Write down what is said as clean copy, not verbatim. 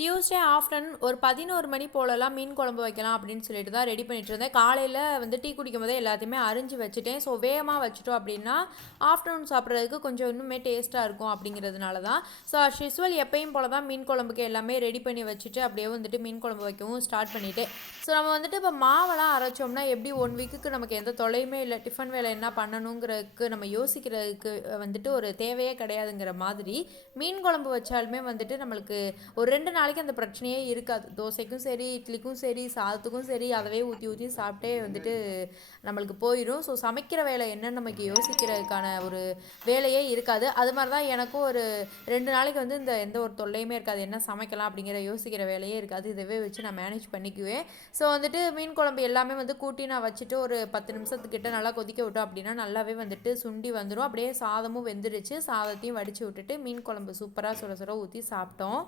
Tuesday afternoon ஒரு 11 மணி போலலாம் மீன் குழம்பு வைக்கலாம் அப்படின்னு சொல்லிட்டு தான் ரெடி பண்ணிட்டு இருந்தேன். காலையில் வந்து டீ குடிக்கும் போதே எல்லாத்தையுமே அரிஞ்சு வச்சுட்டேன். ஸோ வேகமாக வச்சுட்டோம் அப்படின்னா ஆஃப்டர்நூன் சாப்பிட்றதுக்கு கொஞ்சம் இன்னுமே டேஸ்ட்டாக இருக்கும் அப்படிங்கிறதுனால தான். ஸோ அஸ் யூஸ்வல் எப்பயும் போல தான் மீன் குழம்புக்கு எல்லாமே ரெடி பண்ணி வச்சுட்டு அப்படியே வந்துட்டு மீன் குழம்பு வைக்கவும் ஸ்டார்ட் பண்ணிட்டேன். ஸோ நம்ம வந்துட்டு இப்போ மாவெல்லாம் அரைச்சோம்னா எப்படி 1 வீக்குக்கு நமக்கு எந்த தொலையுமே இல்லை, டிஃபன் வேலை என்ன பண்ணணுங்கிறதுக்கு நம்ம யோசிக்கிறதுக்கு வந்துட்டு ஒரு தேவையே கிடையாதுங்கிற மாதிரி மீன் குழம்பு வச்சாலுமே வந்துட்டு நம்மளுக்கு ஒரு 2 நாளைக்கு அந்த பிரச்சனையே இருக்காது. தோசைக்கும் சரி, இட்லிக்கும் சரி, சாதத்துக்கும் சரி, அதவே ஊற்றி ஊற்றி சாப்பிட்டே வந்துட்டு நம்மளுக்கு போயிடும். ஸோ சமைக்கிற வேலை என்னன்னு நமக்கு யோசிக்கிறதுக்கான ஒரு வேலையே இருக்காது. அது மாதிரி தான் எனக்கும் ஒரு 2 நாளைக்கு வந்து இந்த எந்த ஒரு தொல்லையுமே இருக்காது. என்ன சமைக்கலாம் அப்படிங்கிற யோசிக்கிற வேலையே இருக்காது. இதவே வச்சு நான் மேனேஜ் பண்ணிக்குவேன். ஸோ வந்துட்டு மீன் குழம்பு எல்லாமே வந்து கூட்டி நான் வச்சுட்டு ஒரு 10 நிமிஷத்துக்கிட்ட நல்லா கொதிக்க விட்டோம் அப்படின்னா நல்லாவே வந்துட்டு சுண்டி வந்துடும். அப்படியே சாதமும் வெந்துடுச்சு. சாதத்தையும் வடித்து விட்டுட்டு மீன் குழம்பு சூப்பராக சுட சுட ஊற்றி சாப்பிட்டோம்.